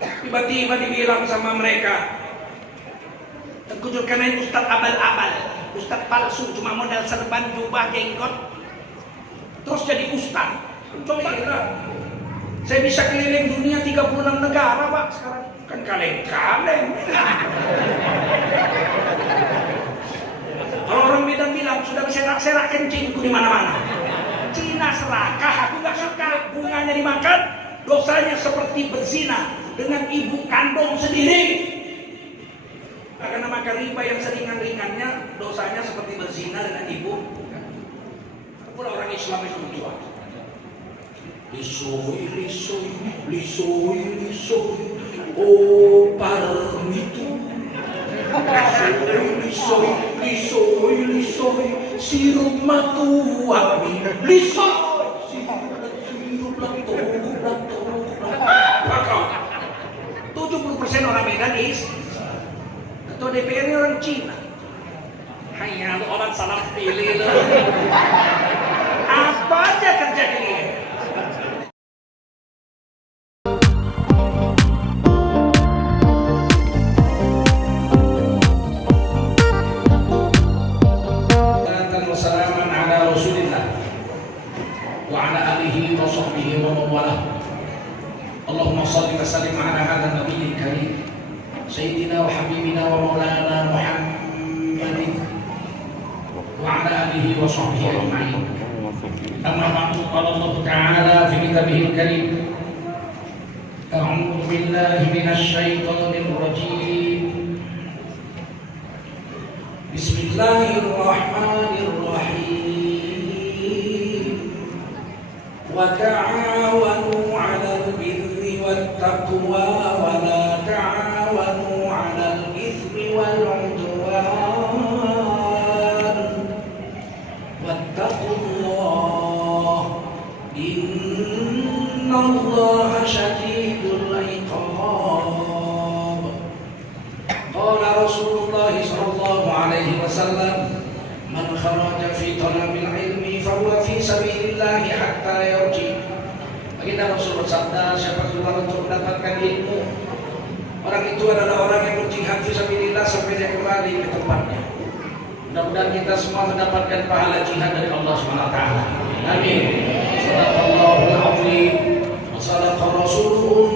Tiba-tiba dibilang sama mereka, karena ustaz abal-abal, ustaz palsu, cuma modal serban, jubah, jenggot, terus jadi ustaz. Coba saya bisa keliling dunia 36 negara Pak sekarang, kan kaleng-kaleng. Kalau orang Medan bilang sudah serak-serak kencingku di mana-mana. Cina serakah, aku nggak suka. Bunganya dimakan, dosanya seperti berzina dengan ibu kandung sendiri. Karena makan riba yang seringan-ringannya, dosanya seperti berzina dengan ibu. Pula orang Islam itu tua. Lisoi, oh parmitu. Lisoi, sirup matu api. Lisoi, sirup lato. 70% orang Medan Ketua DPR ini orang Cina. Hanya orang salah pilih loh. Apa aja kerja dia. Wassalamu ala Rasulillah wa ala alihi wa sahbihi wa mawalah. Allahumma salli wa sallim ala hadha nabiyil karim sayyidina wa habibina wa maulana Muhammadin wa ala alihi wa sahbihi ajma'in. Amma ba'du, qala Allah ta'ala fi kitabihil karim, a'udzu billahi minasy syaithanir rajim. Bismillahirrahmanirrahim. Wa ta'awanu 'alal birri wat taqwa wa la ta'awanu 'alal itsmi wal 'udwan. Wattaqullah, innallaha syadidul 'iqab. Qala Rasulullah sallallahu alaihi wasallam, man kharaja fi talabil ilmi fahuwa fi sabilillah hatta yarji. Baginda Rasul bersabda, siapa keluar untuk mendapatkan ilmu, orang itu adalah orang yang berjihad fi sabilillah sampai dia kembali ke tempatnya. Mudah-mudahan kita semua mendapatkan pahala jihad dari Allah SWT. Amin. Shadaqallahul azim wa shadaqa rasulun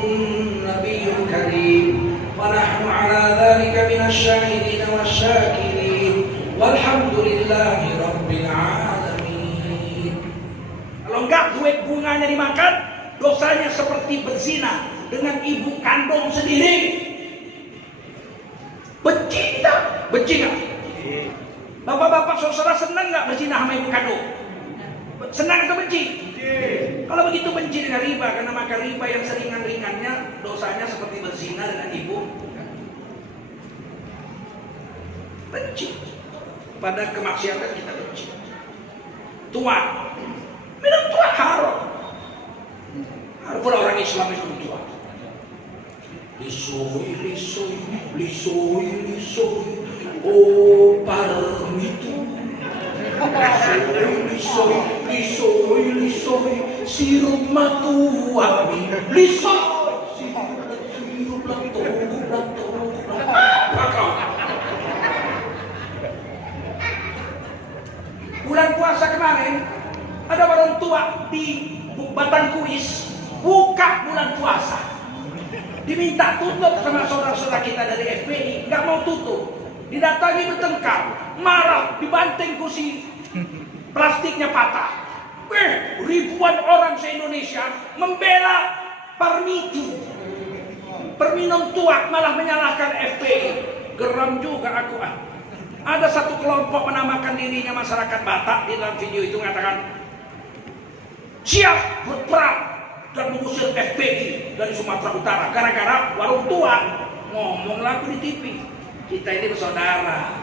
nabiyyul karim wa nahnu ala dzalika minasyahidin wasyakirin walhamdulillahi rabbil alamin. Kalau enggak duit bunganya dimakan, dosanya seperti berzina dengan ibu kandung sendiri. Benci kita, benci enggak? Bapak-bapak saudara senang nggak berzina sama ibu kandung? Senang atau benci? Kalau begitu benci dengan riba, karena makan riba yang seringan-ringannya dosanya seperti berzina dengan ibu. Benci pada kemaksiatan, kita benci. Tuan, minum tuan haram. Harus pula orang Islam itu tuan. Lisoi, oh parmitu. Lisoi, sirup matu api. Lisoi, sirup lato. Bulan puasa kemarin ada orang tua di Batang Kuis buka bulan puasa, diminta tutup sama saudara-saudara kita dari FPI, nggak mau tutup, didatangi bertengkar, marah, dibanting kursi plastiknya patah. Ribuan orang se-Indonesia membela Parmitu, perminum tuak, malah menyalahkan FPI. Geram juga aku. Ada satu kelompok menamakan dirinya masyarakat Batak, di dalam video itu mengatakan siap berperang dan mengusir FPI dari Sumatera Utara gara-gara warung tuak. Ngomong laku di TV, kita ini bersaudara.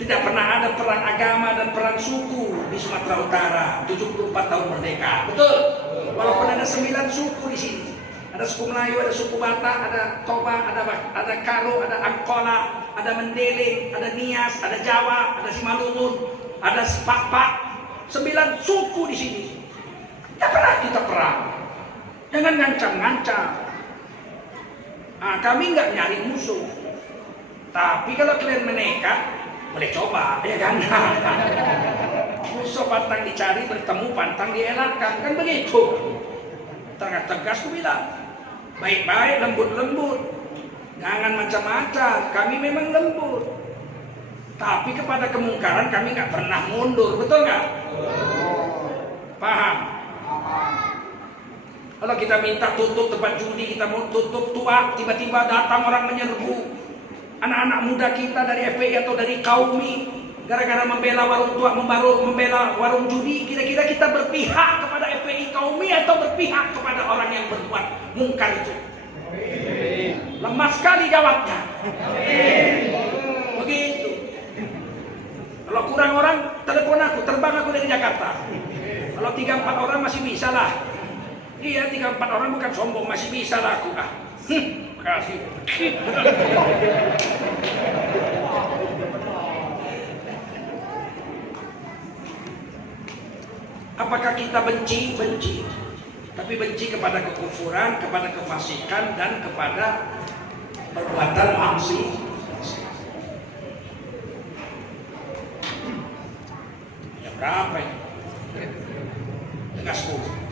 Tidak pernah ada perang agama dan perang suku di Sumatera Utara. 74 tahun merdeka, betul? Walaupun ada 9 suku di sini. Ada suku Melayu, ada suku Batak, ada Toba, ada Karo, ada Angkola, ada Mendele, ada Nias, ada Jawa, ada Simalungun, ada Sepak-Pak. 9 suku di sini. Tidak pernah kita perang. Jangan ngancam-ngancam. Kami nggak nyari musuh. Tapi kalau kalian menekat, boleh coba, ya kan? Musuh pantang dicari, bertemu pantang dielakkan, kan begitu. Tengah tegas aku bilang, baik-baik, lembut-lembut, jangan macam-macam. Kami memang lembut, tapi kepada kemungkaran kami nggak pernah mundur, betul nggak? Paham? Kalau kita minta tutup tempat judi, kita mau tutup tua, tiba-tiba datang orang menyerbu anak-anak muda kita dari FPI atau dari Kaumi, gara-gara membela warung tua, membela warung judi. Kira-kira kita berpihak kepada FPI Kaumi atau berpihak kepada orang yang berbuat mungkar itu? Lemah sekali jawabnya. Begitu. Kalau kurang orang, telepon aku, terbang aku dari Jakarta. Kalau 3-4 orang masih bisa lah. Iya, 3-4 orang bukan sombong, masih bisa lah aku. Kasih. Apakah kita benci? Benci. Tapi benci kepada kekufuran, kepada kefasikan, dan kepada perbuatan maksiat. Yang berapa ini? Dengan 10.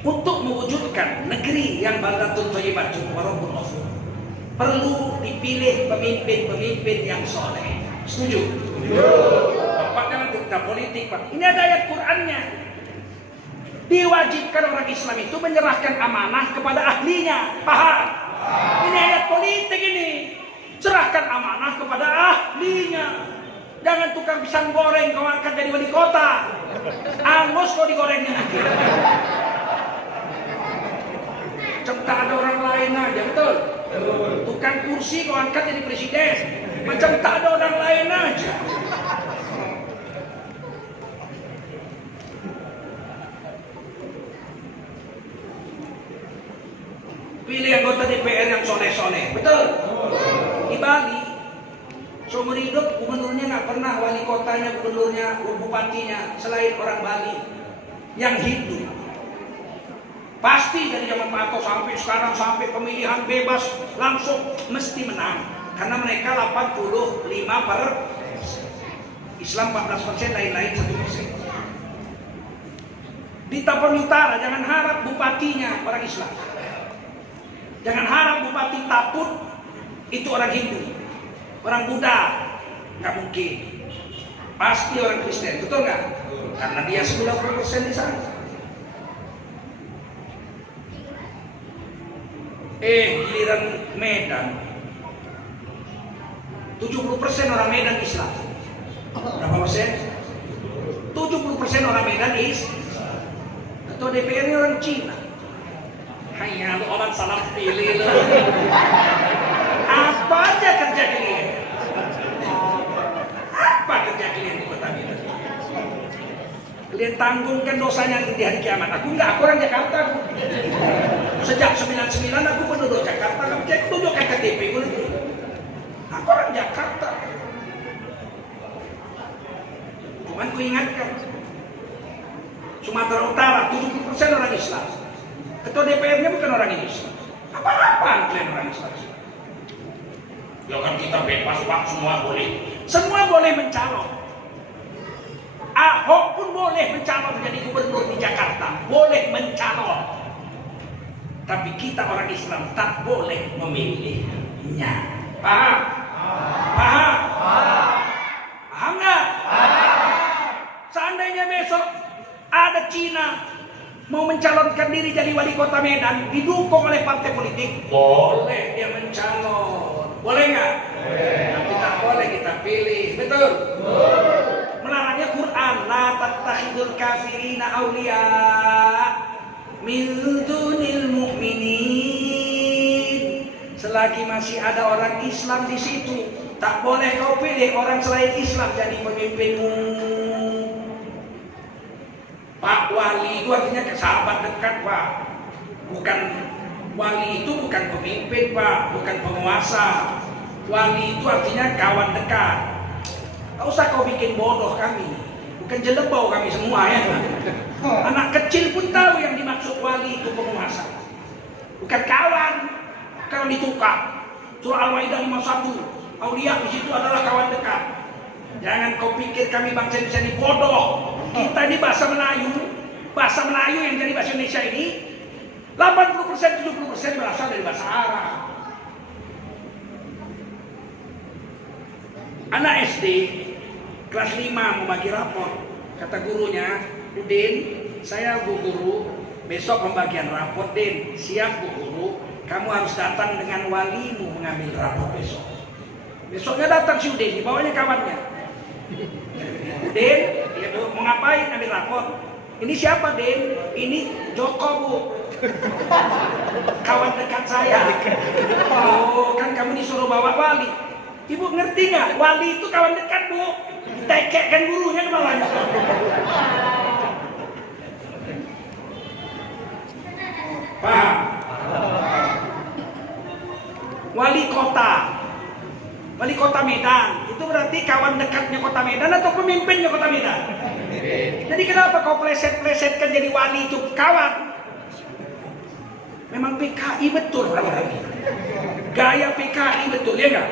Untuk mewujudkan negeri yang baldatun thayyibatun wa rabbun ghafur, perlu dipilih pemimpin-pemimpin yang soleh. Setuju? Bapak jangan kita politik, Pak. Ini ada ayat Qur'annya. Diwajibkan orang Islam itu menyerahkan amanah kepada ahlinya. Paham? Ini ayat politik ini. Serahkan amanah kepada ahlinya. Jangan tukang pisang goreng kau angkat jadi wali kota. Angus kau digorengnya nanti. Macam tak ada orang lain aja, betul? Tukang kursi kau angkat jadi presiden. Macam tak ada orang lain aja. Pilih anggota DPR yang soleh-soleh, betul? Di Bali, seumur hidup gubernurnya nggak pernah, wali kotanya, gubernurnya, bupatinya, selain orang Bali yang Hindu. Pasti dari zaman Pak Harto sampai sekarang, sampai pemilihan bebas, langsung mesti menang. Karena mereka 85%. Islam 14%, lain-lain 1%. Di Tapon Utara, jangan harap bupatinya orang Islam. Jangan harap bupati Taput itu orang Hindu, orang Buddha, nggak mungkin. Pasti orang Kristen, betul nggak? Karena dia 90% di sana. Giliran Medan, 70% orang Medan Islam. Berapa persen? 70% orang Medan Islam. Ketua DPR-nya orang Cina. Hanya orang salah pilih loh. Apa aja kerja kalian? Apa kerja kalian di kota Medan? Kalian tanggungkan dosanya nanti di hari kiamat. Aku orang Jakarta. Sejak 99 aku penduduk Jakarta. Kamu cek tunjukkan KTP gue nanti. Aku orang Jakarta. Cuman ku ingatkan, Sumatera Utara 70% orang Islam. Ketua DPR-nya bukan orang Islam. Apa-apaan kalian orang Islam? Ya kan kita bebas, Pak, semua boleh. Semua boleh mencalon. Ahok pun boleh mencalon menjadi gubernur di Jakarta. Boleh mencalon. Tapi kita orang Islam tak boleh memilihnya. Paham? Paham? Paham nggak? Seandainya besok ada Cina mau mencalonkan diri jadi wali kota Medan, didukung oleh partai politik, boleh dia mencalon. Boleh nggak? Tapi tak boleh kita pilih. Betul? Melarangnya Quran. La tattakhidul kafirina awliya min dunil mu'minin. Selagi masih ada orang Islam di situ, tak boleh kau pilih orang selain Islam jadi pemimpinmu. Pak, wali itu artinya sahabat dekat, Pak. Bukan, wali itu bukan pemimpin, Pak, bukan penguasa. Wali itu artinya kawan dekat. Tak usah kau bikin bodoh kami. Kan jelebau kami semua ya. Anak kecil pun tahu yang dimaksud wali itu penguasa. Bukan kawan. Kawan ditukar. Surah Al-Maidah 51. Aulia di situ adalah kawan dekat. Jangan kau pikir kami bangsa Indonesia ini bodoh. Kita ini bahasa Melayu yang jadi bahasa Indonesia ini 80% 70% berasal dari bahasa Arab. Anak SD kelas 5 mau bagi rapor, kata gurunya, Udin, saya Bu Guru, besok pembagian rapor, Din, siap Bu Guru, kamu harus datang dengan walimu mengambil rapor besok. Besoknya datang si Udin, dibawanya kawannya. Udin, ya Bu, mau ngapain ambil rapor? Ini siapa, Din? Ini Joko, Bu. Kawan dekat saya. Oh, kan kamu disuruh bawa wali. Ibu ngerti nggak? Wali itu kawan dekat, Bu. Ditekekkan gurunya kepalanya. Paham? Wali kota Medan itu berarti kawan dekatnya kota Medan atau pemimpinnya kota Medan? Jadi kenapa kau pleset-plesetkan jadi wali itu kawan? Memang PKI betul orang ini. Gaya PKI betul, ya enggak?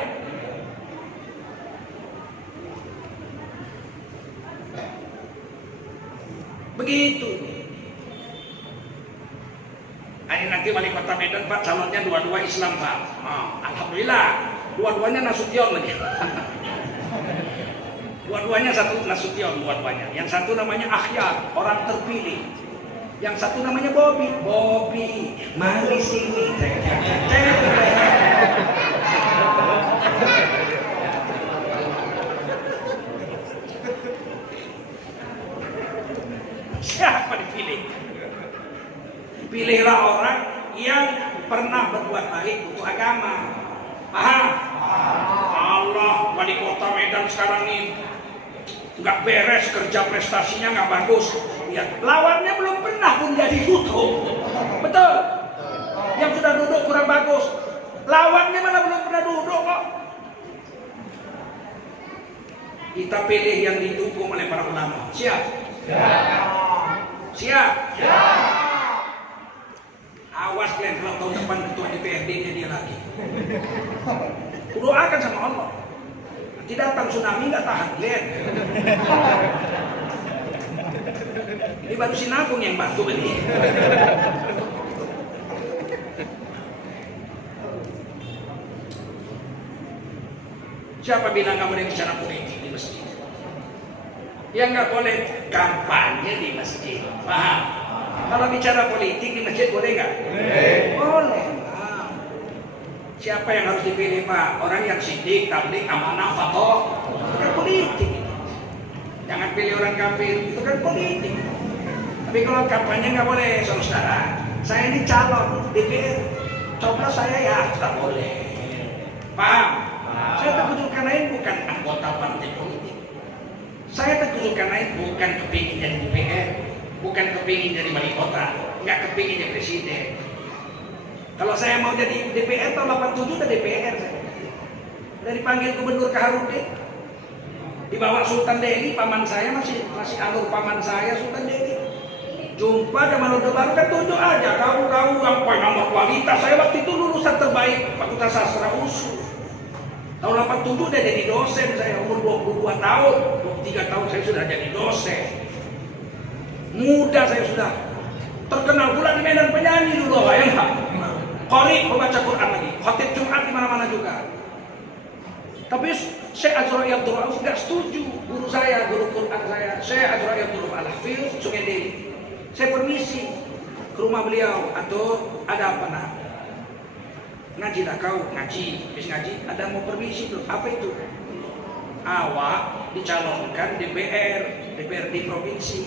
Begitu. Ini nanti wali kota Medan Pak, calonnya dua-dua Islam Pak. Alhamdulillah, dua-duanya Nasution lagi. Dua-duanya satu Nasution, dua-duanya. Yang satu namanya Akhyar, orang terpilih. Yang satu namanya Bobby. Bobby, mari sini. Siapa dipilih? Pilihlah orang yang pernah berbuat baik untuk agama. Paham? Allah, wali kota Medan sekarang ini nggak beres, kerja prestasinya nggak bagus. Ya, lawannya belum pernah pun jadi duduk. Betul? Yang sudah duduk kurang bagus. Lawannya malah belum pernah duduk kok. Kita pilih yang didukung oleh para ulama. Siap? Siap? Awas kalian kalau tahun depan ketua DPRD-nya dia lagi. Doakan sama Allah. Nanti datang tsunami nggak tahan, lihat. Ini baru Sinabung yang bantu ini. Siapa bilang nggak boleh bicara politik di masjid? Yang nggak boleh kampanye di masjid. Paham? Kalau bicara politik di masjid boleh nggak? Boleh. Siapa yang harus dipilih Pak? Orang yang sidik, tablik, amanah, fatoh. Itu kan politik. Jangan pilih orang kafir, itu kan politik. Tapi kalau kampanye nggak boleh, saudara. Saya ini calon DPR, coblos saya ya tidak boleh. Paham? Saya terkejutkan lain bukan anggota partai politik. Saya terkejutkan lain bukan kepingin jadi DPR, bukan kepingin jadi wali kota, nggak kepingin jadi presiden. Kalau saya mau jadi DPR tahun 87 udah DPR saya. Dari panggil gubernur ke Harudin, dibawa Sultan Delhi, paman saya masih alur paman saya Sultan Delhi. Jumpa dengan Orde Baru kan tunjuk aja, kau yang nomor kualitas. Saya waktu itu lulusan terbaik Fakultas Sastra USU. Tahun 87 udah jadi dosen, saya umur 22 tahun, 23 tahun saya sudah jadi dosen. Muda saya sudah terkenal pula di Medan penyanyi dulu, ya. Qari membaca Quran lagi, khatib Jumat di mana-mana juga. Tapi Syekh Azra'i Abdul Rauf nggak setuju. Guru saya, guru Quran saya, Syekh Azra'i Abdul Rauf Al-Hafiz Sungai Deli. Saya permisi ke rumah beliau, atau ada apa nak? Ngaji lah kau, ngaji, habis ngaji, ada mau permisi tuh. Apa itu? Awak dicalonkan DPRD provinsi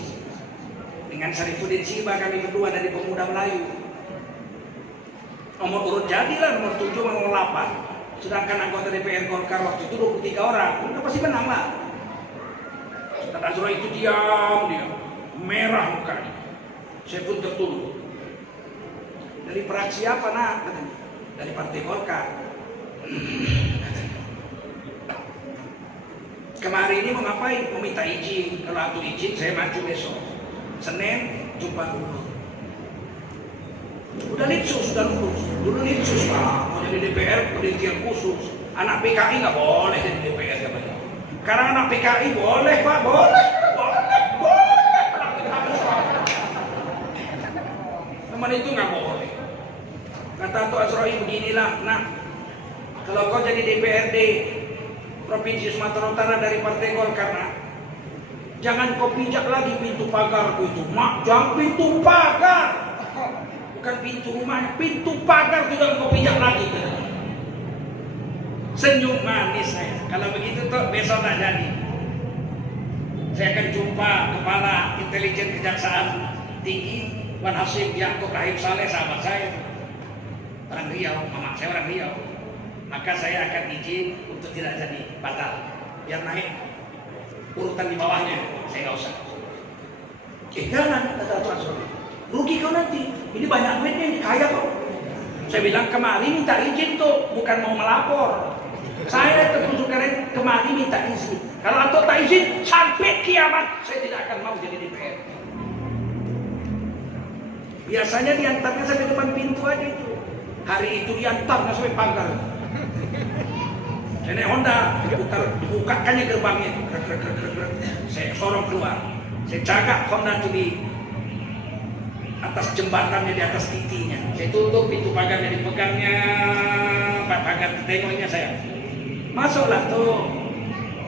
dengan Syarifuddin Siba, kami berdua dari Pemuda Melayu. Nomor urut jadilah nomor 7 nomor 8. Sedangkan anggota DPR Golkar waktu itu 23 orang. Udah pasti menang lah. Ustaz Azra'i itu diam, merah mukanya. Saya pun tertunduk. Dari fraksi apa nak? Katanya. Dari Partai Golkar. Kemarin ini mau ngapain? Mau minta izin. Kalau aku izin, saya maju besok. Senin, jumpa dulu. Udah litsus, sudah lulus. Dulu litsus, Pak. Mau jadi DPR, penelitian khusus. Anak PKI nggak boleh jadi DPR. Sekarang anak PKI boleh, Pak. Boleh. Anak PKI. Teman itu nggak boleh. Kata Tuh Azrail beginilah, nah, kalau kau jadi DPRD Provinsi Sumatera Utara dari Partai Golkar, nah, jangan kau pijak lagi pintu pagar itu, mak, jangan pintu pagar, bukan pintu rumah, pintu pagar juga kau pijak lagi. Senyum manis saya. Kalau begitu tuh besok tak jadi. Saya akan jumpa Kepala Intelijen Kejaksaan Tinggi Wan Hasim Yaakob Rahim Saleh, sahabat saya. Orang Riau, mama saya orang Riau. Maka saya akan izin untuk tidak jadi batal, biar naik urutan di bawahnya. Saya nggak usah. Jangan, kata Tuan Suri, rugi kau nanti. Ini banyak duitnya, ini kaya kau. Saya bilang kemarin minta izin tuh, bukan mau melapor. Saya tertuju kemarin minta izin. Kalau atau tak izin sampai kiamat, saya tidak akan mau jadi DPR. Biasanya diantarnya sampai depan pintu aja itu. Hari itu diantarnya sampai pagar. Saya naik Honda, dibukakannya gerbangnya. Saya sorong keluar. Saya jaga Honda itu di atas jembatannya, di atas titinya. Saya tutup pintu pagarnya, dipegangnya pagar, tengoknya saya. Masuklah tuh.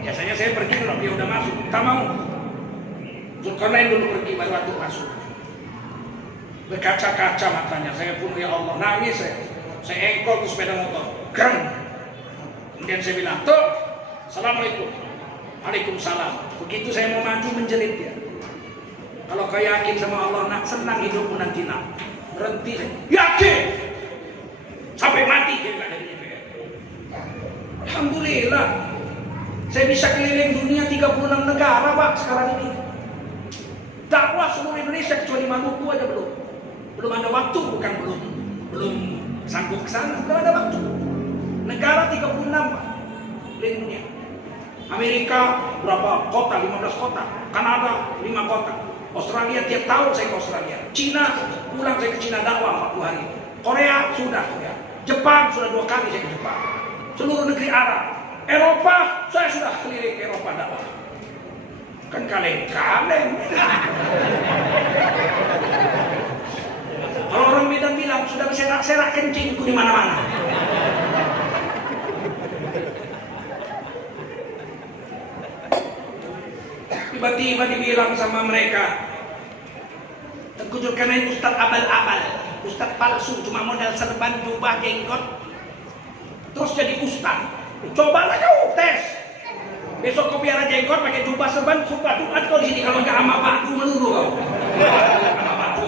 Biasanya saya pergi kalau dia udah masuk. Tak mau. Zulkarnain dulu pergi, baru waktu masuk. Berkaca-kaca matanya. Saya pun, ya Allah, nangis saya. Saya engkol ke sepeda motor. Greng. Kemudian saya bilang, tuh, Assalamualaikum. Waalaikumsalam. Begitu saya mau maju, menjerit dia. Kalau kau yakin sama Allah, nak senang hidupmu nanti, nak. Berhenti saya. Yakin. Sampai mati dia nggak dari DPR. Alhamdulillah. Saya bisa keliling dunia 36 negara, Pak, sekarang ini. Dakwah seluruh Indonesia kecuali Maluku aja belum. Belum ada waktu, bukan belum sanggup ke sana, belum ada waktu. Negara 36, Pak, di dunia. Amerika berapa kota? 15 kota. Kanada 5 kota. Australia tiap tahun saya ke Australia. Cina pulang saya ke Cina dakwah 40 hari. Korea sudah. Jepang sudah 2 kali saya ke Jepang. Seluruh negeri Arab. Eropa saya sudah keliling Eropa dakwah. Kan kaleng-kaleng. Kalau orang Medan bilang sudah serak-serak kencingku di mana-mana. Tiba-tiba dibilang sama mereka, Tengku Zulkarnain Ustadz abal-abal, Ustadz palsu, cuma modal serban, jubah, jenggot, terus jadi Ustadz. Cobalah kau tes. Besok kau biara jenggot pakai jubah serban, suka Jumat kau di sini, kalau nggak ama batu melulu kau. Ama batu.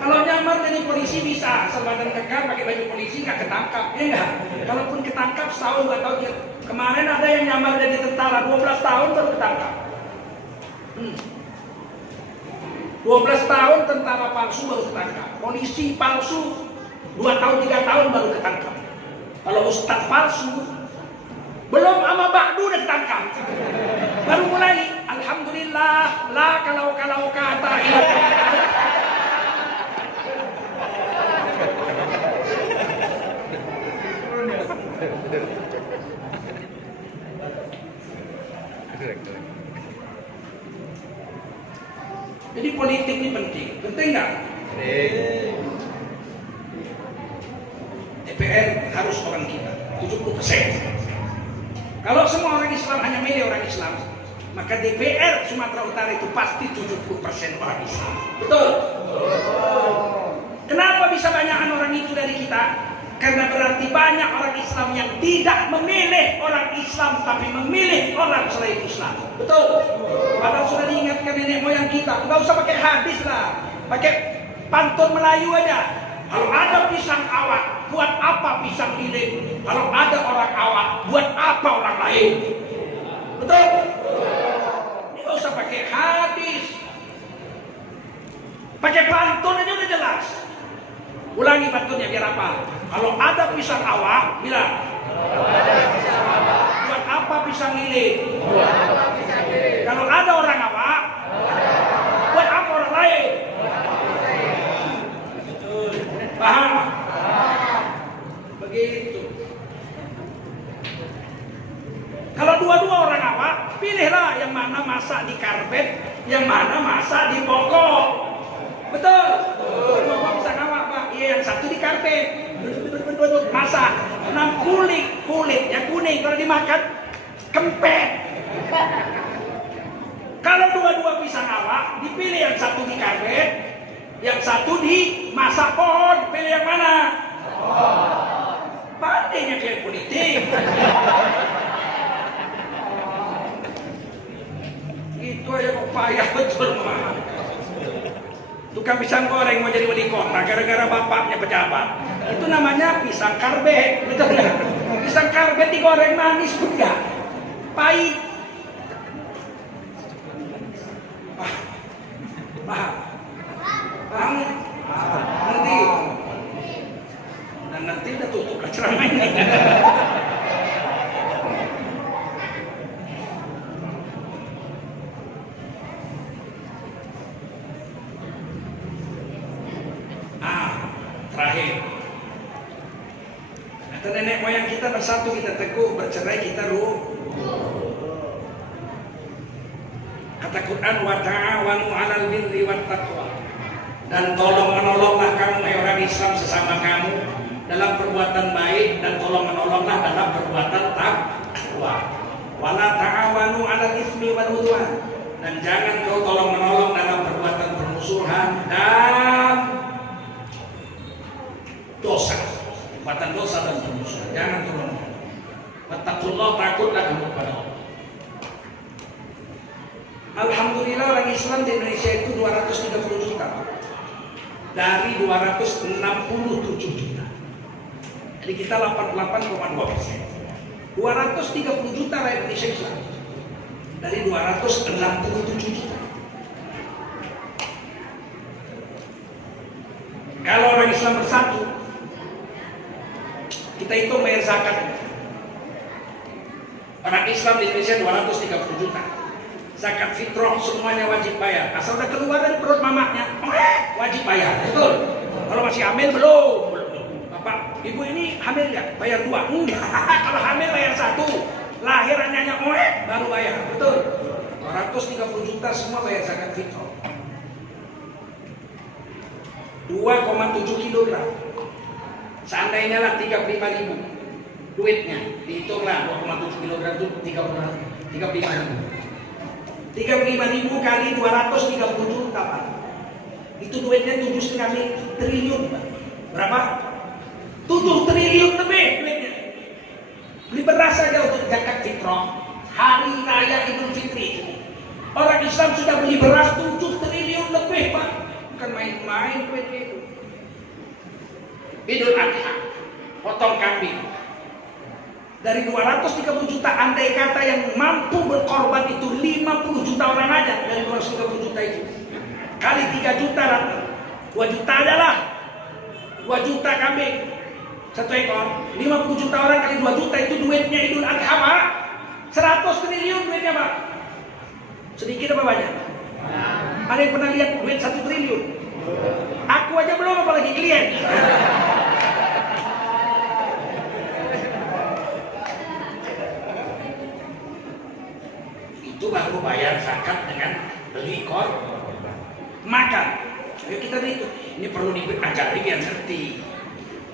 Kalau nyamar jadi polisi bisa, serban tegar pakai baju polisi nggak ketangkap, ya enggak? Kalaupun ketangkap setahun 2 tahun. Kemarin ada yang nyamar jadi tentara 12 tahun baru ketangkap. 12 tahun tentara palsu baru ketangkap. Polisi palsu 2 tahun 3 tahun baru ketangkap. Kalau ustadz palsu belum ama ba'du udah ketangkap. Baru mulai alhamdulillah la kalau kata ilah. Jadi politik ini penting nggak? DPR harus orang kita 70%. Kalau semua orang Islam hanya milih orang Islam, maka DPR Sumatera Utara itu pasti 70% orang Islam. Betul? Kenapa bisa banyakan orang itu dari kita? Karena berarti banyak orang Islam yang tidak memilih orang Islam, tapi memilih orang selain Islam. Betul? Padahal sudah diingatkan nenek moyang kita, nggak usah pakai hadis lah, pakai pantun Melayu aja. Kalau ada pisang awak, buat apa pisang lilin? Kalau ada orang awak, buat apa orang lain? Betul? Ini nggak usah pakai hadis, pakai pantun aja udah jelas. Ulangi pantunnya biar apa? Kalau ada pisang awak, bilang pilih? Kalau ada orang awak, buat apa orang lain? Paham? Begitu. Kalau dua-dua orang awak, pilihlah yang mana masak di karpet, yang mana masak di pokok. Betul? Bapak bisa ngawak, Pak. Iya, yang satu di karpet. Masak. Nah, kulitnya kuning. Kalau dimakan, kempet. Kalau dua-dua bisa ngawak, dipilih yang satu di karpet, yang satu di masak pohon. Pilih yang mana? Pandainya kalian politik. Itu aja kok payah betul, Pak. Tukang pisang goreng mau jadi wali kota gara-gara bapaknya pejabat. Itu namanya pisang karbet, betul nggak? Pisang karbet digoreng manis juga, pahit. Paham? Paham? Nanti. Dan nanti udah tutup lah ceramah ini. Terakhir, kata nenek moyang kita bersatu kita teguh, bercerai kita kata Quran, wa ta'awanu 'alal birri wat taqwa, dan tolong menolonglah kamu hai orang Islam sesama kamu dalam perbuatan baik, dan tolong menolonglah dalam perbuatan takwa. Wala ta'awanu 'alal itsmi wal 'udwan, dan jangan kau tolong menolong dalam perbuatan permusuhan dan dosa, perbuatan dosa dan permusuhan. Jangan tolong. Wattaqullah, takutlah kamu kepada Allah. Alhamdulillah orang Islam di Indonesia itu 230 juta dari 267 juta. Jadi kita 88,2%. 230 juta rakyat Indonesia Islam dari 267 juta. Kalau orang Islam bersatu, kita hitung bayar zakat. Orang Islam di Indonesia 230 juta. Zakat fitrah semuanya wajib bayar. Asal udah keluar dari perut mamanya, wajib bayar. Betul? Kalau masih hamil belum. Bapak, ibu ini hamil nggak? Bayar 2? Enggak. Kalau hamil bayar 1. Lahirannya baru bayar. Betul? 230 juta semua bayar zakat fitrah. 2,7 kilogram. Seandainya lah 35.000 duitnya, dihitunglah 2,7 kilogram itu 35.000. 35.000 kali 230 juta, Pak. Itu duitnya 7,5 triliun, Pak. Berapa? 7 triliun lebih duitnya. Beli beras saja untuk zakat fitrah. Hari raya Idul Fitri. Orang Islam sudah beli beras 7 triliun lebih, Pak. Bukan main-main duitnya itu. Idul Adha, potong kambing. Dari 230 juta, andai kata yang mampu berkorban itu 50 juta orang aja dari 230 juta itu. Kali 3 juta rata. 2 juta adalah 2 juta kambing. 1 ekor. 50 juta orang kali 2 juta itu duitnya Idul Adha, Pak. 100 triliun duitnya, Pak. Sedikit apa banyak? Ada yang pernah lihat duit 1 triliun? Aku aja belum, apalagi klien. Itu baru bayar zakat dengan beli makan. Ayo kita itu. Ini perlu diajari biar ngerti.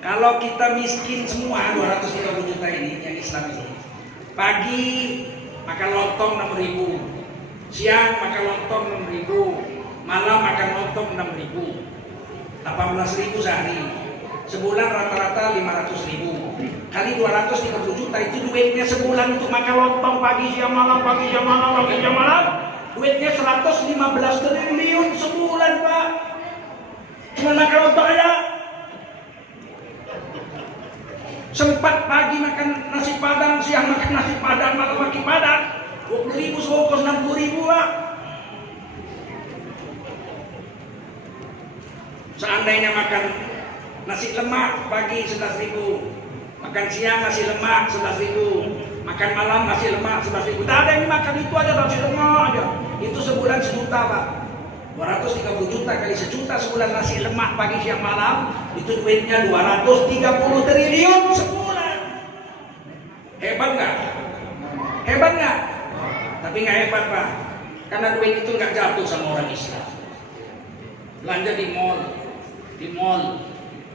Kalau kita miskin semua 230 juta ini yang Islam ini, pagi makan lontong 6.000, siang makan lontong 6.000, malam makan lontong 6.000, 18.000 sehari. Sebulan rata-rata 500.000. Kali 230 juta itu duitnya sebulan untuk makan lontong pagi siang malam, pagi siang malam, pagi siang malam. Duitnya 115 triliun sebulan, Pak. Cuma makan lontong aja. Sempat pagi makan nasi padang, siang makan nasi padang, malam makan padang. 20.000 sebungkus 60.000, Pak. Seandainya makan nasi lemak pagi 11.000, makan siang nasi lemak 11.000, makan Makan malam nasi lemak 11.000. Tidak ada yang makan itu aja nasi lemak aja. Itu sebulan 1 juta Pak. 230 juta kali 1 juta sebulan nasi lemak pagi siang malam. Itu duitnya 230 triliun sebulan. Hebat nggak? Hebat nggak? Tapi nggak hebat Pak. Karena duit itu nggak jatuh sama orang Islam. Belanja di mall,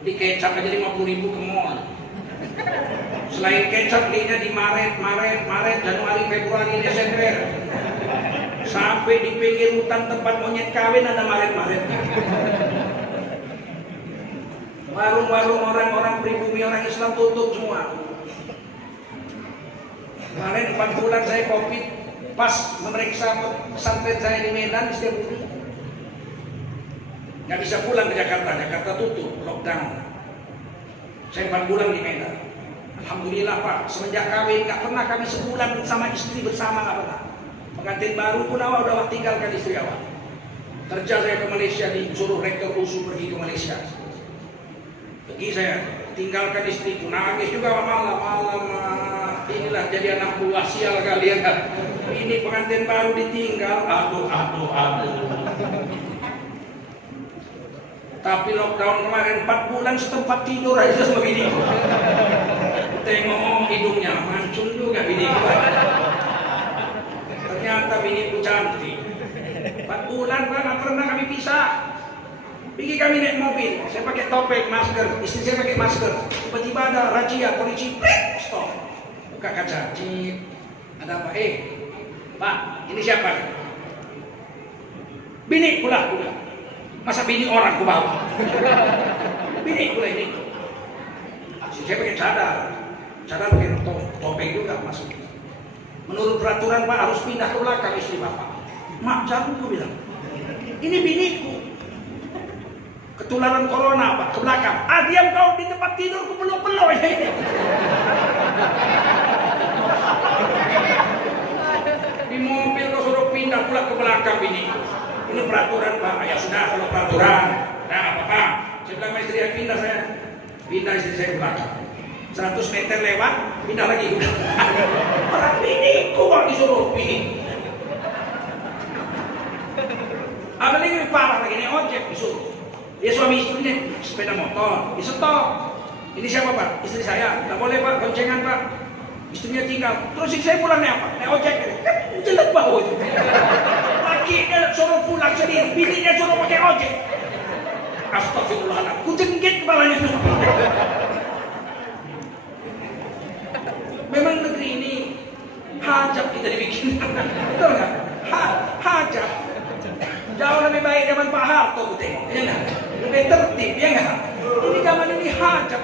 di kecap aja 50.000 ke mall. Selain kecap belinya di Maret, Januari, Februari, Desember. Sampai di pinggir hutan tempat monyet kawin ada Maret. Warung-warung orang-orang pribumi orang Islam tutup semua. Kemarin 4 bulan saya Covid, pas memeriksa pesantren saya di Medan di Setiabudi. Nggak bisa pulang ke Jakarta tutup, lockdown. Saya 4 bulan di Medan. Alhamdulillah Pak, semenjak kawin nggak pernah kami sebulan sama istri bersama, nggak pernah. Pengantin baru pun awal udah tinggalkan istri awal. Kerja saya ke Malaysia, disuruh rektor USU pergi ke Malaysia. Pergi saya, tinggalkan istriku, nangis juga malam. Inilah jadi anak buah sial kalian kan. Ini pengantin baru ditinggal, aduh. Tapi lockdown kemarin 4 bulan setempat tidur aja sama bini. Tengok hidungnya mancung juga bini. Ternyata biniku cantik. 4 bulan Pak, nggak pernah kami pisah. Pergi kami naik mobil, saya pakai topeng, masker, istri saya pakai masker. Tiba-tiba ada razia polisi, stop. Buka kaca, cip. Ada apa? Pak, ini siapa? Bini pula. Masa bini orang ku bawa? Bini pula ini. Saya pakai cadar pakai topeng juga masuk. Menurut peraturan Pak harus pindah ke belakang istri Bapak. Mak jangan, ku bilang. Ini biniku. Ketularan corona Pak, ke belakang. Diam kau di tempat tidur, ku peluk-peluk ini. Di mobil kau suruh pindah pula ke belakang bini. Ini peraturan Pak. Ya sudah kalau peraturan. Nah apa-apa. Saya bilang istri saya pindah istri saya ke belakang. 100 meter lewat, pindah lagi. Orang biniku kok disuruh bini. Apalagi lebih parah lagi, ini ojek disuruh. Dia suami istrinya sepeda motor, di stop. Ini siapa Pak? Istri saya. Tak boleh Pak, goncengan Pak. Istrinya tinggal. Terus saya pulang naik apa? Naik ojek. Kan jelek bau itu. Lakinya suruh pulang sendiri, bininya suruh pakai ojek. Astagfirullahaladzim. Ku jenggit kepalanya. Memang negeri ini hajab kita dibikin. Betul nggak? Hajab. Jauh lebih baik zaman Pak Harto ku tengok. Ya nggak? Lebih tertib, ya nggak? Ini zaman ini hajab.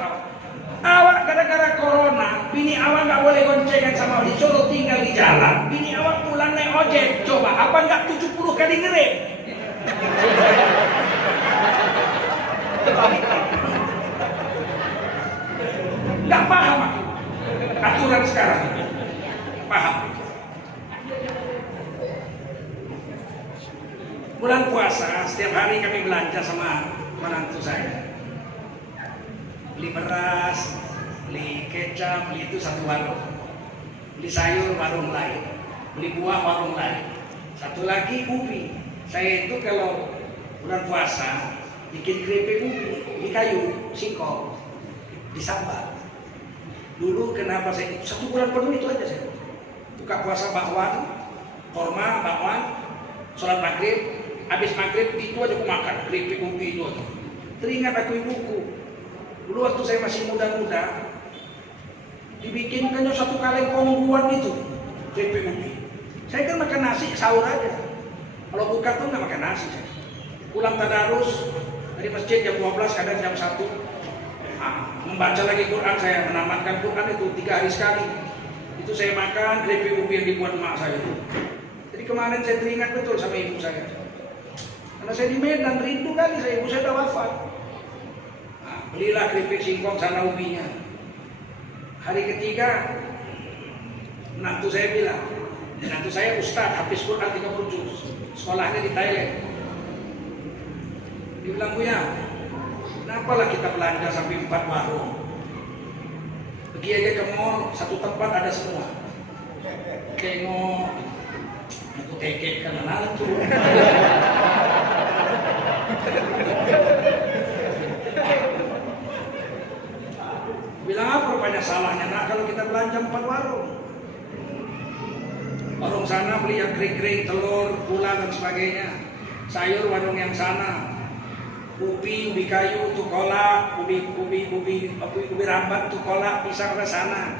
Awak gara-gara corona, bini awak nggak boleh goncengan sama disuruh tinggal di jalan. Bini awak pulang naik ojek. Coba, apa nggak 70 kali ngerem? Nggak paham aku aturan sekarang ini. Paham? Bulan puasa, setiap hari kami belanja sama menantu saya. Beli beras, beli kecap, beli itu satu warung. Beli sayur warung lain, beli buah warung lain. Satu lagi ubi. Saya itu kalau bulan puasa bikin keripik ubi di kayu, singkong, disambar. Dulu kenapa saya 1 bulan penuh itu aja saya. Buka puasa bakwan, korma, bakwan, sholat maghrib, habis maghrib itu aja aku makan, keripik ubi itu aja. Teringat aku ibuku. Dulu waktu saya masih muda-muda, dibikinkannya 1 kaleng kongguan itu, keripik ubi. Saya kan makan nasi sahur aja. Kalau buka tuh nggak makan nasi saya. Pulang tadarus dari masjid jam 12, kadang jam 1. Membaca lagi Quran, saya menamatkan Quran itu 3 hari sekali. Itu saya makan keripik ubi yang dibuat emak saya itu. Jadi kemarin saya teringat betul sama ibu saya. Karena saya di Medan, rindu kali saya, ibu saya udah wafat. Belilah keripik singkong sana ubinya. Hari ketiga, menantu saya bilang, menantu saya Ustaz, habis Quran 30 juz, sekolahnya di Thailand. Dia bilang, Buya, kenapalah kita belanja sampai 4 warung? Pergi aja ke mall, 1 tempat ada semua. Tengok, aku tekek kan anak tu. Bilang apa rupanya salahnya nak kalau kita belanja 4 warung. Warung sana beli yang kering-kering, telur, gula dan sebagainya. Sayur warung yang sana. Ubi kayu tuh kolak, ubi rambat tuh kolak, pisang ke sana.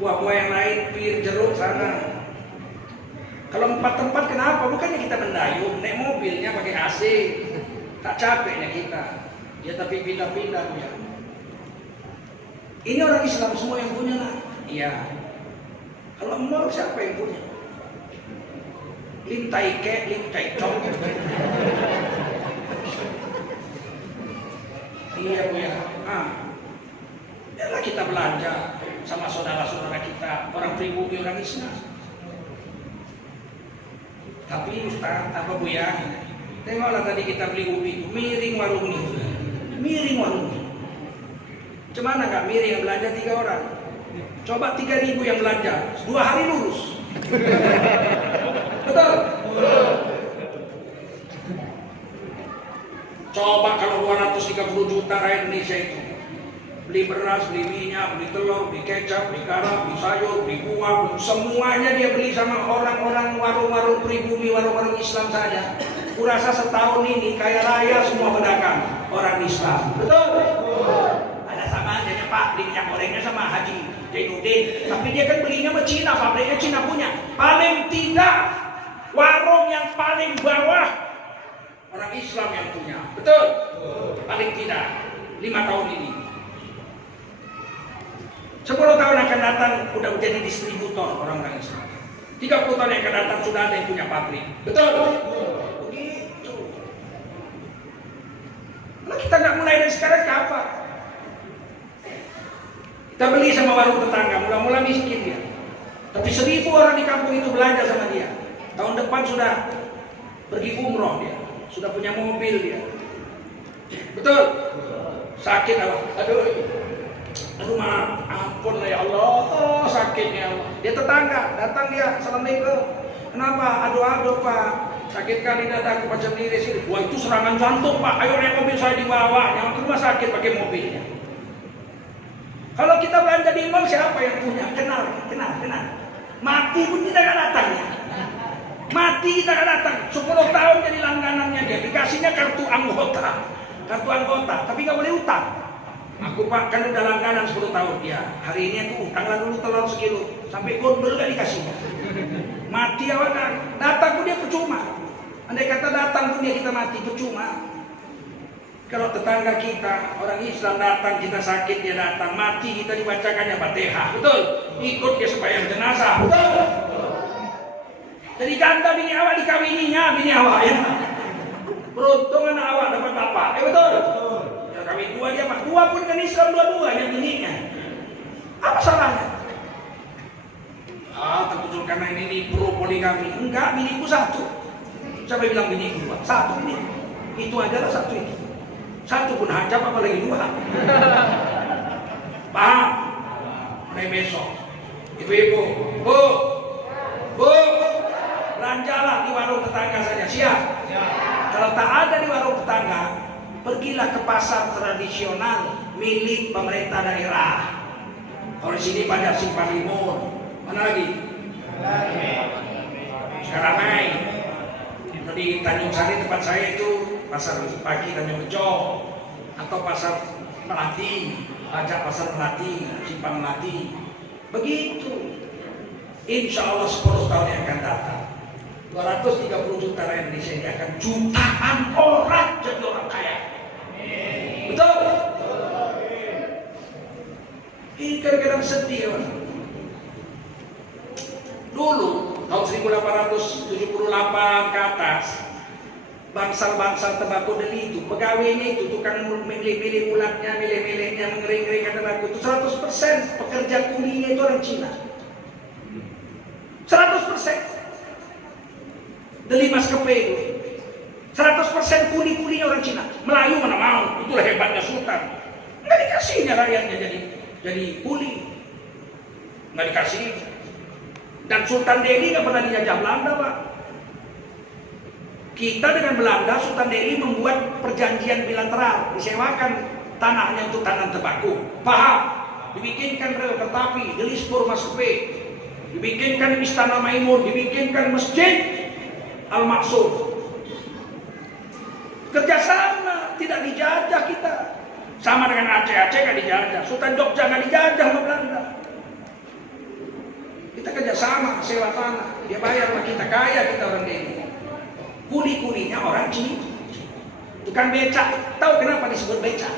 Buah-buah yang lain, pir, jeruk sana. Kalau 4 tempat kenapa? Bukannya kita mendayung, naik mobilnya pakai AC. Tak capeknya kita. Ya tapi pindah-pindah ya. Ini orang Islam semua yang punya lah. Iya. Kalau mall siapa yang punya? Lintai kek, lintai cong. Iya Bu ya. Yalah kita belanja sama saudara-saudara kita, orang pribumi, orang Islam. Tapi Ustaz, apa Bu ya? Tengoklah tadi kita beli ubi, miring warungnya. Miring warungnya. Cemana nggak miring yang belanja 3 orang? Coba 3.000 yang belanja, 2 hari lurus. Betul? Coba kalau 230 juta rakyat Indonesia itu beli beras, beli minyak, beli telur, beli kecap, beli garam, beli sayur, beli buah, semuanya dia beli sama orang-orang warung-warung pribumi, warung-warung Islam saja. Kurasa setahun ini kaya raya semua pedagang orang Islam. Betul? Ada sama aja Pak, beli minyak gorengnya sama Haji Jainuddin, tapi dia kan belinya sama Cina, pabriknya Cina punya. Paling tidak warung yang paling bawah orang Islam yang punya. Betul? Paling tidak 5 tahun ini. 10 tahun akan datang udah menjadi distributor orang-orang Islam. 30 tahun yang akan datang sudah ada yang punya pabrik. Betul? Begitu. Kalau kita nggak mulai dari sekarang kapan? Kita beli sama warung tetangga, mula-mula miskin dia. Tapi 1000 orang di kampung itu belanja sama dia. Tahun depan sudah pergi umroh dia. Sudah punya mobil dia. Betul? Sakit Allah. Aduh maaf, ampun ya Allah, sakitnya Allah. Dia tetangga, datang dia, Assalamualaikum. Kenapa? Aduh Pak, sakit kali dadaku macam ini sini. Wah itu serangan jantung Pak, ayo naik mobil saya dibawa. Jangan ke rumah sakit pakai mobilnya. Kalau kita belanja di mall siapa yang punya? Kenal. Mati pun kita gak datang ya. Mati kita gak datang. 10 tahun jadi langganannya dia. Dikasihnya kartu anggota, tapi gak boleh utang. Aku Pak kan udah langganan 10 tahun ya. Hari ini aku utanglah dulu telur sekilo. Sampai gondol gak dikasihnya. Mati awal kan. Datang pun dia percuma. Andai kata datang pun dia kita mati percuma. Kalau tetangga kita, orang Islam datang, kita sakit dia datang, mati kita dibacakannya Fatihah. Betul? Ikut dia sembahyang jenazah. Betul? Jadi janda bini awak dikawininya bini awak ya. Beruntung anak awak dapat bapak. Betul? Ya kawin 2 dia Pak. 2 pun kan Islam 2 yang bininya. Apa salahnya? Tertujuh karena ini pro poligami. Enggak, biniku 1. Siapa bilang biniku 2? 1 bini. Itu adalah 1 itu. 1 pun hajab apalagi 2. Paham? Mulai besok ibu-ibu, bu, belanjalah di warung tetangga saja. Siap? Kalau tak ada di warung tetangga, pergilah ke pasar tradisional milik pemerintah daerah. Kalau di sini Banjar Simpang Limun. Mana lagi? Sekarang naik. Di Tanjung Sari tempat saya itu pasar pagi Tanjung Rejo atau pasar Melati, pajak pasar Melati, Simpang Melati. Begitu. Insya Allah 10 tahun yang akan datang 230 juta rakyat Indonesia ini akan jutaan orang jadi orang kaya. Betul? Ini kadang-kadang sedih orang. Dulu tahun 1878 ke atas, bangsal-bangsal tembakau deli itu, pegawainya itu, tukang milih-milih ulatnya, milih-milihnya, mengering-ngeringkan tembakau itu 100% pekerja kulinya itu orang Cina. 100%. Deli maskapai itu 100% kuli-kulinya orang Cina. Melayu mana mau, itulah hebatnya Sultan. Nggak dikasihnya rakyatnya jadi kuli. Nggak dikasih. Dan Sultan Delhi nggak pernah dijajah Belanda, Pak. Kita dengan Belanda, Sultan Delhi membuat perjanjian bilateral, disewakan tanahnya untuk tanam tembakau. Paham? Dibikinkan rel kereta api, Delispur Maskapai, dibikinkan Istana Maimun, dibikinkan Masjid Al-Maksum. Kerjasama, tidak dijajah kita. Sama dengan Aceh nggak dijajah, Sultan Jogja nggak dijajah sama Belanda. Kita kerjasama, sewa tanah, dia bayar sama kita, kaya kita orang Delhi. Kuli-kulinya orang Cina. Tukang becak, tahu kenapa disebut becak?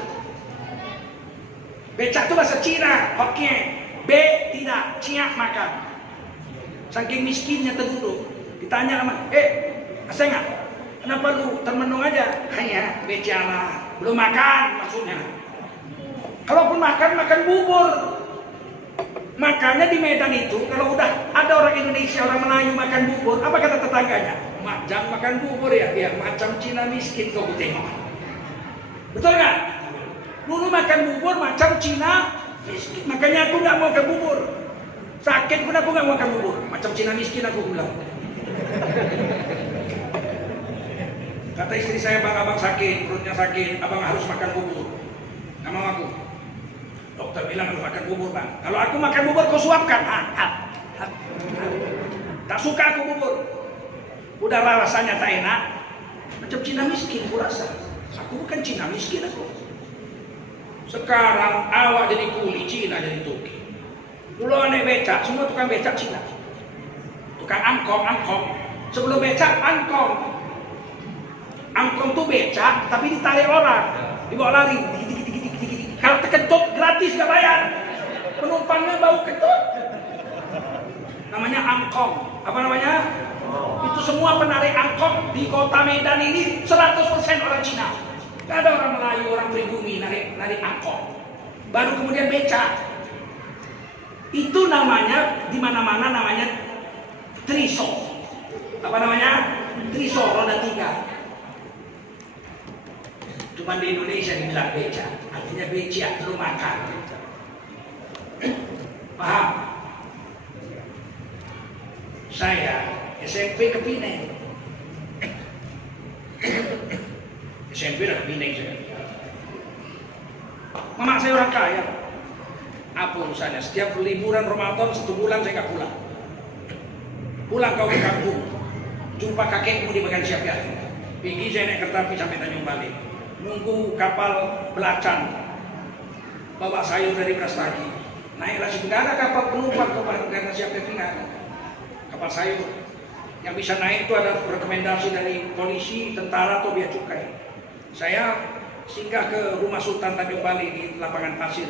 Becak itu bahasa Cina, Hokkien. B tidak, ciak makan. Saking miskinnya terduduk. Ditanya sama, asengat, kenapa lu termenung aja? Hanya becala, belum makan maksudnya. Kalaupun makan bubur. Makanya di Medan itu, kalau udah ada orang Indonesia, orang Melayu makan bubur, apa kata tetangganya? Mak, jangan makan bubur ya, macam Cina miskin kau tengok. Betul nggak? Dulu makan bubur macam Cina miskin, makanya aku nggak mau makan bubur. Sakit pun aku nggak mau makan bubur, macam Cina miskin aku bilang. Kata istri saya, bang, abang sakit, perutnya sakit, abang harus makan bubur. Nggak mau aku. Dokter bilang harus makan bubur, bang. Kalau aku makan bubur kau suapkan. Tak suka aku bubur. Udah rasanya tak enak. Macam Cina miskin aku rasa. Aku bukan Cina miskin aku. Sekarang awak jadi kuli Cina jadi Turki. Dulu naik becak, semua tukang becak Cina. Tukang angkong. Sebelum becak angkong. Angkong tuh becak tapi ditarik orang, dibawa lari. Kalau terkentut gratis gak bayar. Penumpangnya bau kentut. Namanya angkong. Apa namanya? Itu semua penarik angkong di kota Medan ini 100% orang Cina. Gak ada orang Melayu, orang pribumi narik angkong. Baru kemudian becak. Itu namanya di mana-mana namanya triso. Apa namanya? Triso, roda 3. Cuma di Indonesia dibilang beca, artinya becak, lu makan. Paham? Saya SMP ke Pineng. SMP ke Pineng saya. Mama saya orang kaya. Apa urusannya? Setiap liburan Ramadan 1 bulan saya nggak pulang. Pulang kau ke kampung, jumpa kakekmu di Bagan Siapiat. Pergi saya naik kereta api sampai Tanjung Balai. Nunggu kapal belacan bawa sayur dari Brastagi. Naiklah situ, nggak ada kapal penumpang ke Bagan Siapiat, nggak ada kapal sayur. Yang bisa naik itu ada rekomendasi dari polisi, tentara atau bea cukai. Saya singgah ke rumah Sultan Tanjung Balai di lapangan pasir.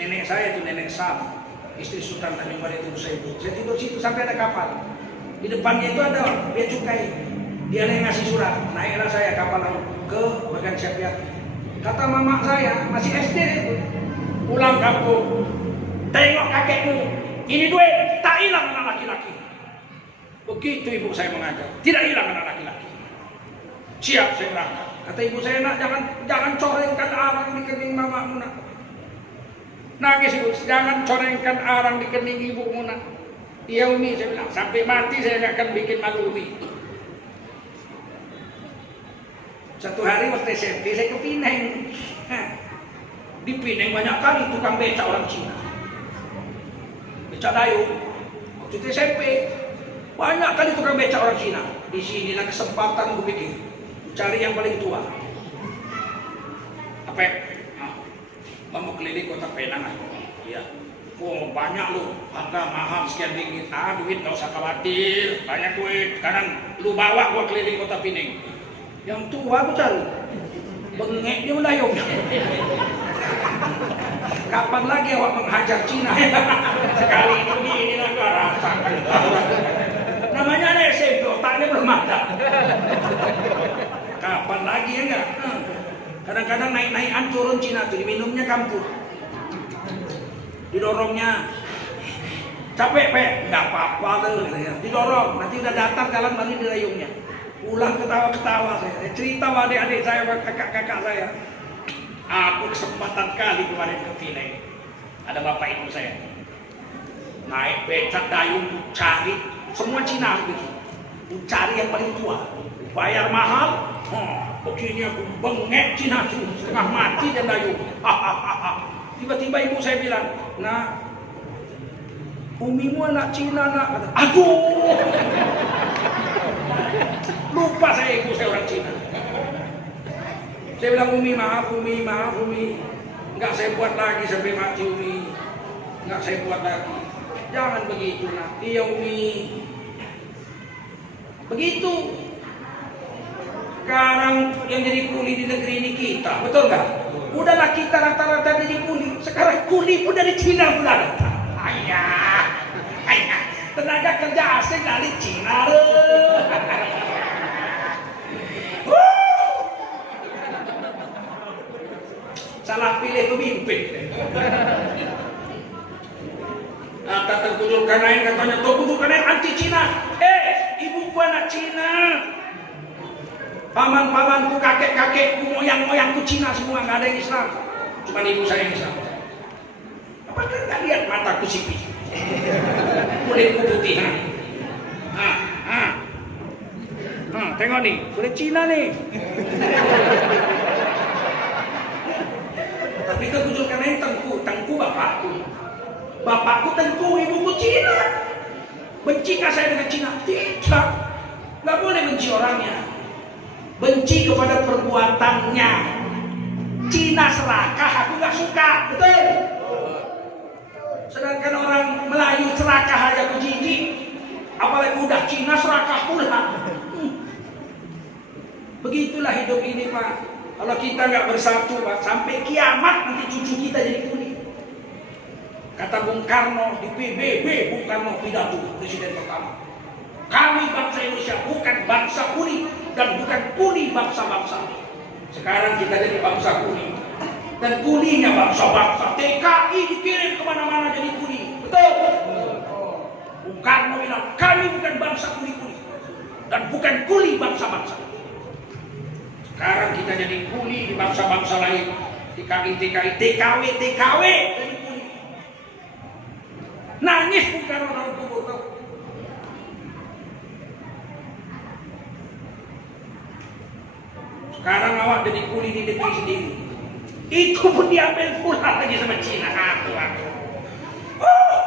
Nenek saya itu nenek Sam, istri Sultan Tanjung Balai itu saya tidur situ sampai ada kapal. Di depannya itu ada bea cukai. Dia yang ngasih surat. Naiklah saya kapal laut ke Bagan Siapiat. Kata mama saya, masih SD itu, pulang kampung, tengok kakekmu, ini duit, tak hilang anak laki-laki. Begitu ibu saya mengajar, tidak hilang anak laki-laki. Siap saya berangkat. Kata ibu saya, nak jangan corengkan arang di kening mamamu nak. Nangis ibu, jangan corengkan arang di kening ibumu nak. Iya Umi, saya bilang, sampai mati saya akan bikin malu Umi. Satu hari waktu SMP saya ke Pineng. Di Pineng banyak kali tukang becak orang Cina. Becak dayung. Waktu itu SMP banyak kali tukang becak orang Cina. Di sinilah kesempatan gue bikin cari yang paling tua. Apa? Mau keliling kota Penang. Iya. Oh banyak lu, harga mahal sekian ringgit. Duit gak usah khawatir, banyak duit. Sekarang lu bawa gua keliling kota Pineng. Yang tua aku cari, bengek dia mendayung. Kapan lagi awak menghajar Cina? Sekali ini aku rasakan. Namanya ada SMP, otaknya belum ada. Kapan lagi ya enggak? Kadang-kadang naik-naikan turun Cina tuh, diminumnya kampur. Didorongnya. Capek, Pak? Enggak apa-apa tuh. Didorong, nanti udah datar jalan balik dirayungnya. Pulang ketawa-ketawa saya. Cerita sama adik-adik saya, kakak-kakak saya. Aku kesempatan kali kemarin ke Pineng. Ada bapak ibu saya. naik becak dayung cari semua Cina gitu, cari yang paling tua, bayar mahal. Begini aku bengek Cina tuh setengah mati dan dayung. Tiba-tiba ibu saya bilang, nah, umimu anak Cina nak. Kata, aduh, lupa saya ibu saya orang Cina. Saya bilang, Umi maaf, nggak saya buat lagi sampai mati Umi, nggak saya buat lagi. Jangan begitu nak. Iya Umi. Begitu. Sekarang yang jadi kuli di negeri ini kita, betul nggak? Udahlah kita rata-rata jadi kuli. Sekarang kuli pun dari Cina pun ada. Ayah, tenaga kerja asing dari Cina. Salah pilih pemimpin. Kata Tengku Zulkarnain katanya, Tengku Zulkarnain anti Cina. Ibuku anak Cina. Paman-pamanku, kakek-kakekku, moyang-moyangku Cina semua, nggak ada yang Islam. Cuma ibu saya yang Islam. Apa kan nggak lihat mataku sipit, kulitku putih. Tengok nih, kulit Cina nih. Tapi itu Zulkarnain Tengku bapakku. Bapakku Tengku, ibuku Cina. Bencikah saya dengan Cina? Tidak. Nggak boleh benci orangnya. Benci kepada perbuatannya. Cina serakah, aku nggak suka, betul? Sedangkan orang Melayu serakah aja aku jijik. Apalagi udah Cina serakah pula. Begitulah hidup ini Pak. Kalau kita nggak bersatu Pak, sampai kiamat nanti cucu kita jadi kuli. Kata Bung Karno di PBB, Bung Karno pidato presiden pertama. Kami bangsa Indonesia bukan bangsa kuli dan bukan kuli bangsa-bangsa. Sekarang kita jadi bangsa kuli dan kulinya bangsa-bangsa. TKI dikirim kemana-mana jadi kuli, betul? Bung Karno bilang kami bukan bangsa kuli-kuli dan bukan kuli bangsa-bangsa. Sekarang kita jadi kuli di bangsa-bangsa lain. TKI, TKW jadi kuli. Nangis Bung Karno dalam kubur tuh. Sekarang awak jadi kuli di negeri sendiri. Itu pun diambil pula lagi sama Cina.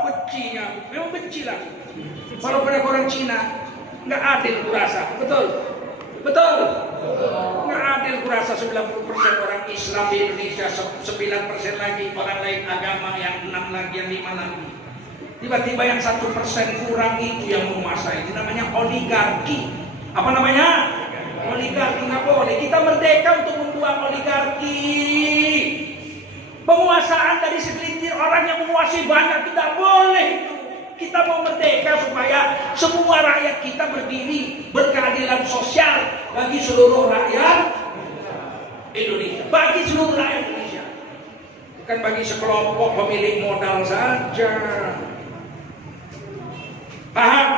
Bencinya, memang benci lah. Kalau pada orang Cina, nggak adil kurasa, betul? Betul? Nggak adil kurasa 90% orang Islam di Indonesia, 9% lagi orang lain agama, yang 6 lagi, yang 5 lagi. Tiba-tiba yang 1% kurang itu yang menguasai. Itu namanya oligarki. Apa namanya? Oligarki nggak boleh. Kita merdeka untuk membuang oligarki. Penguasaan dari segelintir orang yang menguasai banyak tidak boleh itu. Kita mau merdeka supaya semua rakyat kita berdiri berkeadilan sosial bagi seluruh rakyat Indonesia. Bagi seluruh rakyat Indonesia. Bukan bagi sekelompok pemilik modal saja. Paham?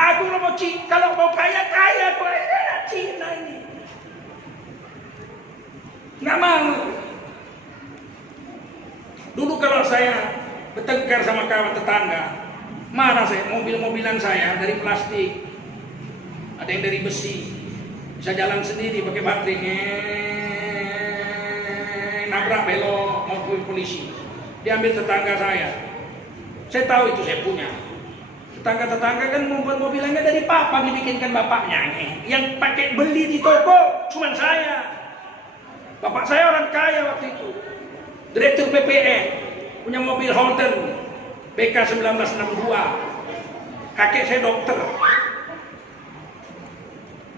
Aku kalau mau kaya Cina ini. Nggak mau. Dulu kalau saya bertengkar sama kawan tetangga, marah saya, mobil-mobilan saya dari plastik, ada yang dari besi, bisa jalan sendiri pakai baterai, nabrak belok mobil polisi, diambil tetangga saya. Saya tahu itu saya punya. Tetangga-tetangga kan mobil-mobilannya dari papa dibikinkan bapaknya. Yang pakai beli di toko cuma saya. Bapak saya orang kaya waktu itu, direktur PPN, punya mobil Holden BK 1962. Kakek saya dokter.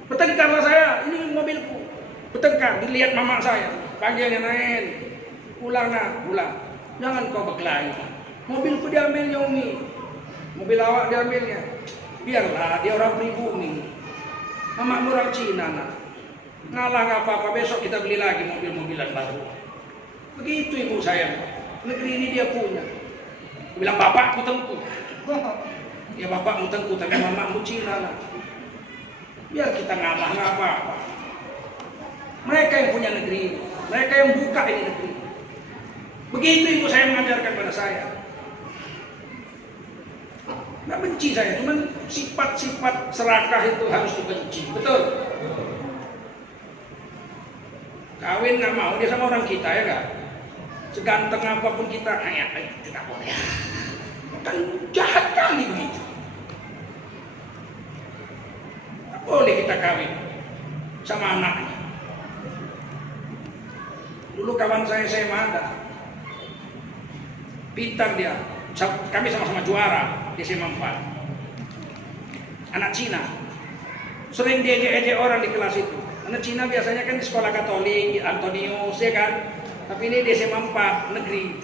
Bertengkarlah saya, ini mobilku. Bertengkar, dilihat mama saya, panggil yang lain. Pulang nak, pulang. Jangan kau berkelahi. Mobilku diambilnya Umi. Mobil awak diambilnya. Biarlah, dia orang pribumi. Mamamu orang Cina nak. Ngalah nggak apa-apa, besok kita beli lagi mobil-mobilan baru. Begitu ibu saya. Negeri ini dia punya. Bilang bapakku Tengku. Ya bapakmu Tengku, tapi mamamu Cina lah. Biar kita ngalah nggak apa-apa. Mereka yang punya negeri ini. Mereka yang buka ini negeri. Begitu ibu saya mengajarkan pada saya. Nggak benci saya, cuman sifat-sifat serakah itu harus dibenci, betul? Kawin nggak mau dia sama orang kita ya nggak? Seganteng apapun kita, tidak boleh. Kan jahat kali begitu. Nggak boleh kita kawin sama anaknya. Dulu kawan saya SMA ada, pintar dia. Kami sama-sama juara di SMA 4. Anak Cina. Sering diejek-ejek orang di kelas itu. Anak Cina biasanya kan di sekolah Katolik, Antonius ya kan. Tapi ini di SMA 4 negeri.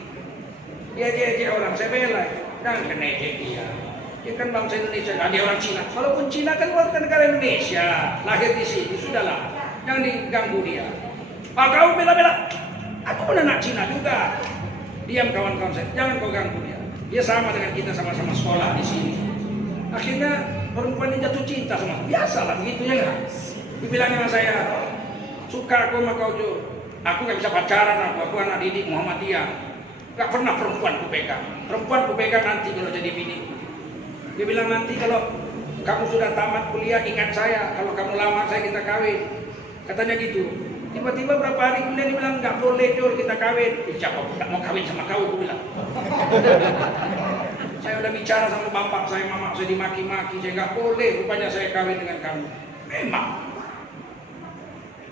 Dia ejek-ejek orang, saya bela. Jangan kena ejek dia. Dia kan bangsa Indonesia, dia orang Cina. Walaupun Cina kan warga negara Indonesia, lahir di sini, sudahlah. Jangan diganggu dia. Kau bela-bela. Aku pun anak Cina juga. Diam kawan-kawan saya, jangan kau ganggu dia. Dia sama dengan kita, sama-sama sekolah di sini. Akhirnya perempuan ini jatuh cinta sama aku. Biasalah begitu ya nggak? Dibilang sama saya, suka aku sama kau Jo. Aku nggak bisa pacaran, aku anak didik Muhammadiyah. Nggak pernah perempuan ku pegang. Perempuan ku pegang nanti kalau jadi bini. Dia bilang nanti kalau kamu sudah tamat kuliah ingat saya. Kalau kamu lama saya kita kawin. Katanya gitu. Tiba-tiba berapa hari kemudian dia bilang nggak boleh Jor kita kawin. Siapa pun nggak mau kawin sama kau, aku bilang. Saya udah bicara sama bapak saya, mama saya dimaki-maki, saya nggak boleh rupanya saya kawin dengan kamu. Memang.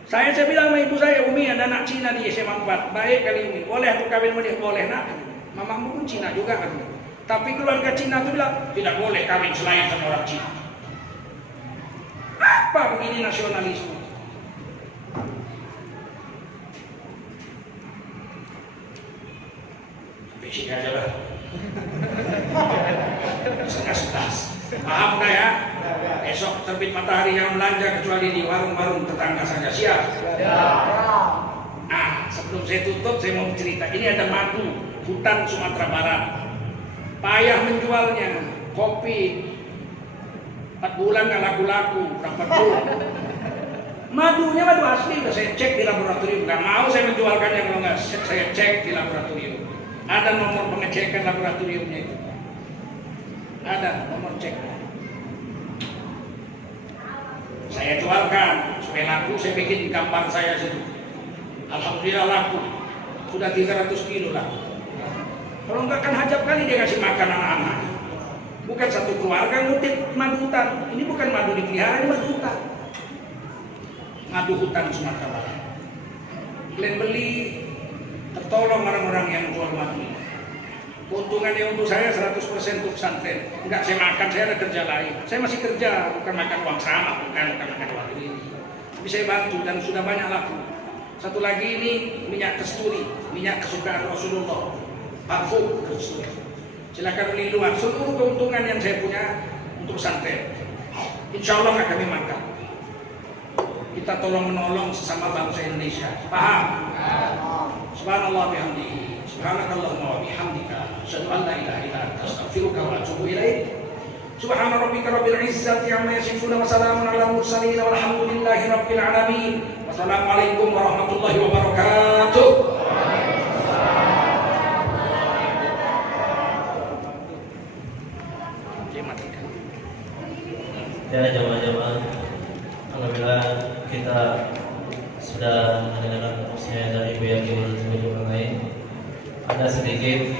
Saya bilang sama ibu saya, Umi ada anak Cina di SMA 4, baik kali ini, boleh aku kawin sama dia? Boleh nak. Mamamu pun Cina juga kan. Tapi keluarga Cina itu bilang tidak boleh kawin selain sama orang Cina. Apa begini nasionalisme? Sini aja lah. Setengah 11. Paham nggak ya? Esok terbit matahari yang melanja kecuali di warung-warung tetangga saja. Siap? Nah, sebelum saya tutup saya mau cerita. Ini ada madu hutan Sumatera Barat. Payah menjualnya. Kopi 4 bulan nggak laku-laku. Berapa bulan? Madunya madu asli. Udah saya cek di laboratorium. Nggak mau saya menjualkannya kalau nggak saya cek di laboratorium. Ada nomor pengecekan laboratoriumnya itu. Ada nomor cek. Saya jualkan supaya laku, saya bikin gambar saya situ. Alhamdulillah laku. Sudah 300 kilo laku. Kalau enggak kan hajab kali dia kasih makan anak-anak. Bukan satu keluarga ngutip madu hutan. Ini bukan madu dipelihara, ini madu hutan. Madu hutan Sumatera Barat. Kalian beli, tertolong orang-orang yang jual madu. Keuntungannya untuk saya 100% untuk pesantren. Enggak saya makan, saya ada kerja lain. Saya masih kerja, bukan makan uang sama, bukan makan uang ini. Tapi saya bantu dan sudah banyak laku. Satu lagi ini minyak kasturi, minyak kesukaan Rasulullah, parfum kasturi. Silakan beli luar. Seluruh keuntungan yang saya punya untuk pesantren. Insya Allah nggak kami makan. Kita tolong menolong sesama bangsa Indonesia. Paham? Subhanallah bihamdihi. Subhanakallahumma wa bihamdika. Asyhadu an la ilaha illa anta astaghfiruka wa atubu ilaik. Subhana rabbika rabbil izzati amma yasifun wa salamun alal mursalin walhamdulillahi rabbil alamin. Wassalamualaikum warahmatullahi wabarakatuh. Ya jamaah-jamaah, alhamdulillah kita sudah mendengarkan usia dari Ibu Yaki dan juga orang lain. Ada sedikit